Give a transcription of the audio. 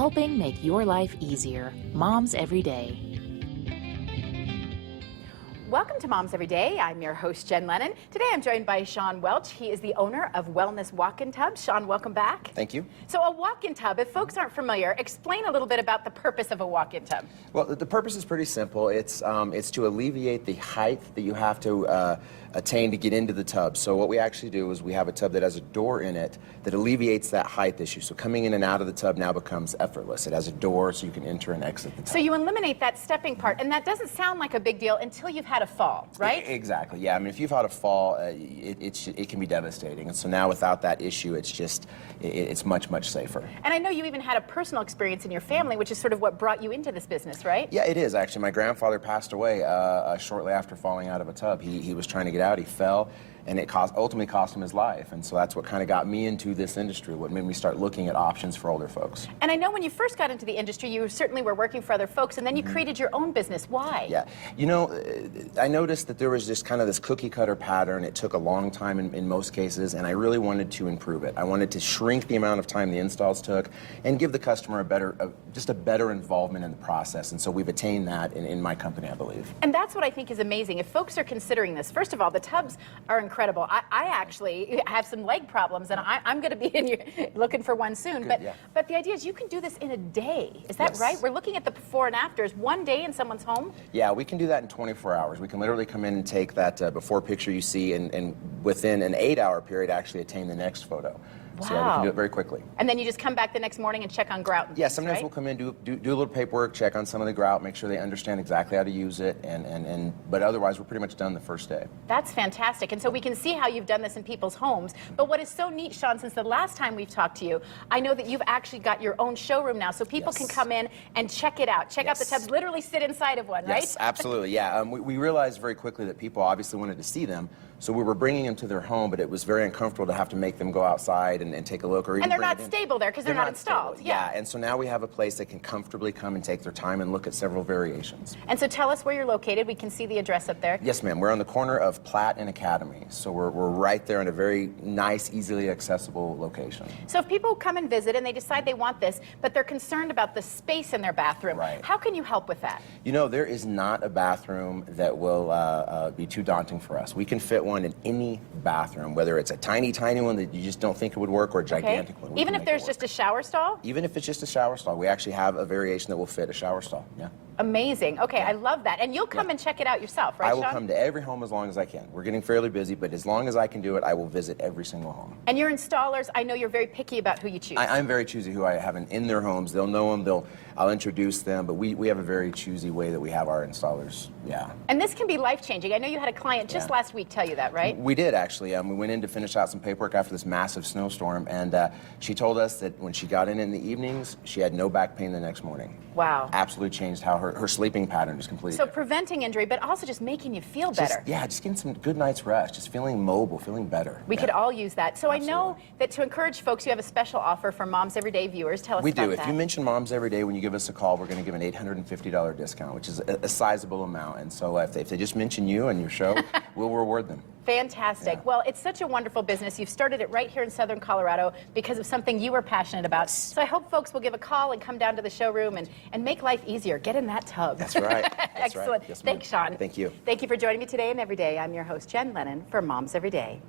helping make your life easier. Moms Every Day. Welcome to Moms Every Day. I'm your host, Jen Lennon. Today I'm joined by Sean Welch. He is the owner of Wellness Walk-In Tub. Sean, welcome back. Thank you. So a walk-in tub, if folks aren't familiar, explain a little bit about the purpose of a walk-in tub. Well, the purpose is pretty simple. It's to alleviate the height that you have to attain to get into the tub. So what we actually do is we have a tub that has a door in it that alleviates that height issue. So coming in and out of the tub now becomes effortless. It has a door so you can enter and exit the tub. So you eliminate that stepping part, and that doesn't sound like a big deal until you've had a fall, right? Exactly, yeah. I mean, if you've had a fall, it can be devastating. And so now without that issue, it's much, much safer. And I know you even had a personal experience in your family, which is sort of what brought you into this business, right? Yeah, it is actually. My grandfather passed away shortly after falling out of a tub. He was trying to get out, he fell, and it ultimately cost him his life. And so that's what kind of got me into this industry, what made me start looking at options for older folks. And I know when you first got into the industry, you certainly were working for other folks, and then you created your own business. Why? Yeah, you know, I noticed that there was just kind of this cookie cutter pattern. It took a long time in most cases, and I really wanted to improve it. I wanted to shrink the amount of time the installs took and give the customer just a better involvement in the process. And so we've attained that in my company, I believe. And that's what I think is amazing. If folks are considering this, first of all, the tubs are incredible. I actually have some leg problems, and I'm going to be looking for one soon. Good, yeah. But the idea is you can do this in a day. Is that Yes. right? We're looking at the before and afters. One day in someone's home? Yeah, we can do that in 24 hours. We can literally come in and take that before picture you see and within an 8-hour period actually attain the next photo. Wow. So yeah, we can do it very quickly. And then you just come back the next morning and check on grout. Yeah, sometimes right? we'll come in, do a little paperwork, check on some of the grout, make sure they understand exactly how to use it, but otherwise we're pretty much done the first day. That's fantastic. And so we can see how you've done this in people's homes. But what is so neat, Sean, since the last time we've talked to you, I know that you've actually got your own showroom now, so people can come in and check it out. Check out the tubs, literally sit inside of one, right? Yes, absolutely, yeah. We realized very quickly that people obviously wanted to see them, so we were bringing them to their home, but it was very uncomfortable to have to make them go outside and take a look. Or even and they're not stable there because they're not installed. Stable. Yeah, and so now we have a place that can comfortably come and take their time and look at several variations. And so tell us where you're located. We can see the address up there. Yes, ma'am. We're on the corner of Platt and Academy, so we're right there in a very nice, easily accessible location. So if people come and visit and they decide they want this, but they're concerned about the space in their bathroom, right. How can you help with that? You know, there is not a bathroom that will be too daunting for us. We can fit one in any bathroom, whether it's a tiny, tiny one that you just don't think it would work or a gigantic one. Even if there's just a shower stall? Even if it's just a shower stall. We actually have a variation that will fit a shower stall, yeah. Amazing. Okay, I love that. And you'll come and check it out yourself, right, I will Sean? come to every home as long as I can. We're getting fairly busy, but as long as I can do it, I will visit every single home. And your installers, I know you're very picky about who you choose. I'm very choosy who I have in their homes. They'll know them, I'll introduce them, but we have a very choosy way that we have our installers, yeah. And this can be life-changing. I know you had a client just last week tell you that, right? We did, actually. We went in to finish out some paperwork after this massive snowstorm, and she told us that when she got in the evenings, she had no back pain the next morning. Wow. Absolutely changed how her sleeping pattern is completely So different. preventing injury, but also just making you feel better. Yeah, just getting some good night's rest, just feeling mobile, feeling better. We could all use that. So Absolutely. I know that to encourage folks, you have a special offer for Moms Everyday viewers. Tell us We about do. that. If you mention Moms Every Day when you give us a call, we're going to give an $850 discount, which is a sizable amount. And so if they just mention you and your show, we'll reward them. Fantastic. Yeah. Well, it's such a wonderful business. You've started it right here in Southern Colorado because of something you were passionate about. Yes. So I hope folks will give a call and come down to the showroom and make life easier. Get in that tub. That's right. That's Excellent. right. Yes, ma'am. Thanks, Sean. Thank you. Thank you for joining me today and every day. I'm your host, Jen Lennon, for Moms Every Day.